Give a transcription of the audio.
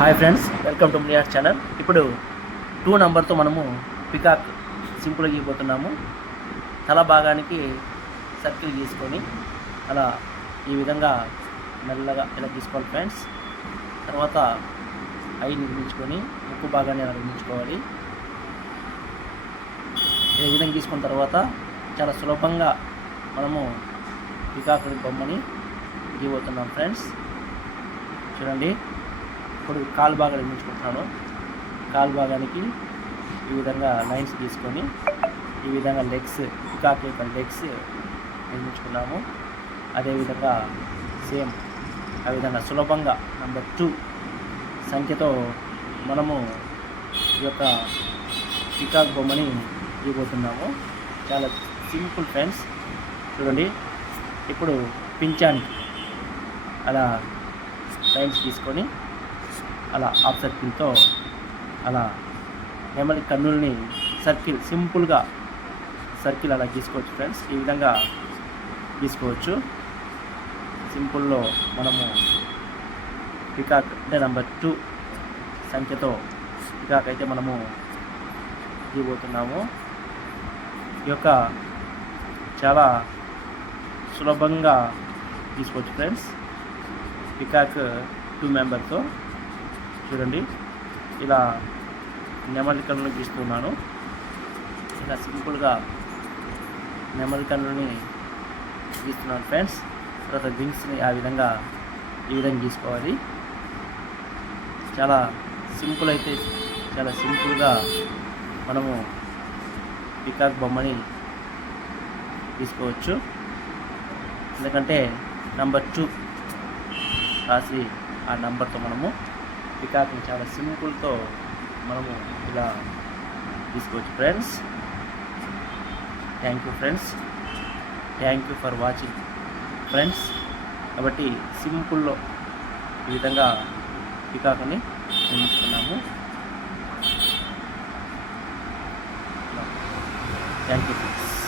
Hi friends, welcome to Miyar channel. ఇప్పుడు 2 నంబర్తో మనము పికాక్ సింపుల్గా గీయబోతున్నాము. తల భాగానికి సర్కిల్ గీసుకొని అలా ఈ విధంగా మెల్లగా ఇలా గీసుకోవాలి ఫ్రెండ్స్. తర్వాత ఐ నిర్మించుకొని ముక్కు భాగాన్ని అలా నిర్మించుకోవాలి. ఈ విధంగా గీసుకున్న తర్వాత చాలా సులభంగా మనము పికాక్ బొమ్మని గీయబోతున్నాం ఫ్రెండ్స్. చూడండి, ఇప్పుడు కాలు భాగాలు నిర్మించుకుంటున్నాను. కాలు భాగానికి ఈ విధంగా లైన్స్ తీసుకొని ఈ విధంగా లెగ్స్, పికాక్ యొక్క లెగ్స్ నిర్మించుకున్నాము. అదేవిధంగా సేమ్ ఆ విధంగా సులభంగా నెంబర్ 2 సంఖ్యతో మనము ఈ యొక్క పికాక్ బొమ్మని గీయబోతున్నాము. చాలా సింపుల్ ఫ్రెండ్స్. చూడండి, ఇప్పుడు పింఛానికి అలా లైన్స్ తీసుకొని అలా హాఫ్ సర్కిల్తో అలా నెమలి కన్నుల్ని సర్కిల్ సింపుల్గా సర్కిల్ అలా గీసుకోవచ్చు ఫ్రెండ్స్. ఈ విధంగా గీసుకోవచ్చు. సింపుల్లో మనము పికాక్ అంటే నెంబర్ 2 సంఖ్యతో పికాక్ అయితే మనము గీయబోతున్నాము. ఈ యొక్క చాలా సులభంగా గీసుకోవచ్చు ఫ్రెండ్స్. పికాక్ 2 మెంబర్తో చూడండి, ఇలా నెమలి కన్నులు గీస్తున్నాను. ఇలా సింపుల్గా నెమలి కన్నుని గీస్తున్నాను ఫ్రెండ్స్. తర్వాత వింగ్స్ని ఈ విధంగా గీసుకోవాలి. చాలా సింపుల్, అయితే చాలా సింపుల్గా మనము పికాక్ బొమ్మని తీసుకోవచ్చు. ఎందుకంటే నెంబర్ 2 రాసి ఆ నెంబర్తో మనము పికాక్ని చాలా సింపుల్తో మనము ఇలా తీసుకోవచ్చు friends. Thank you friends, thank you for watching friends. కాబట్టి సింపుల్లో ఈ విధంగా పికాక్ని నిర్మిస్తున్నాము. Thank you friends.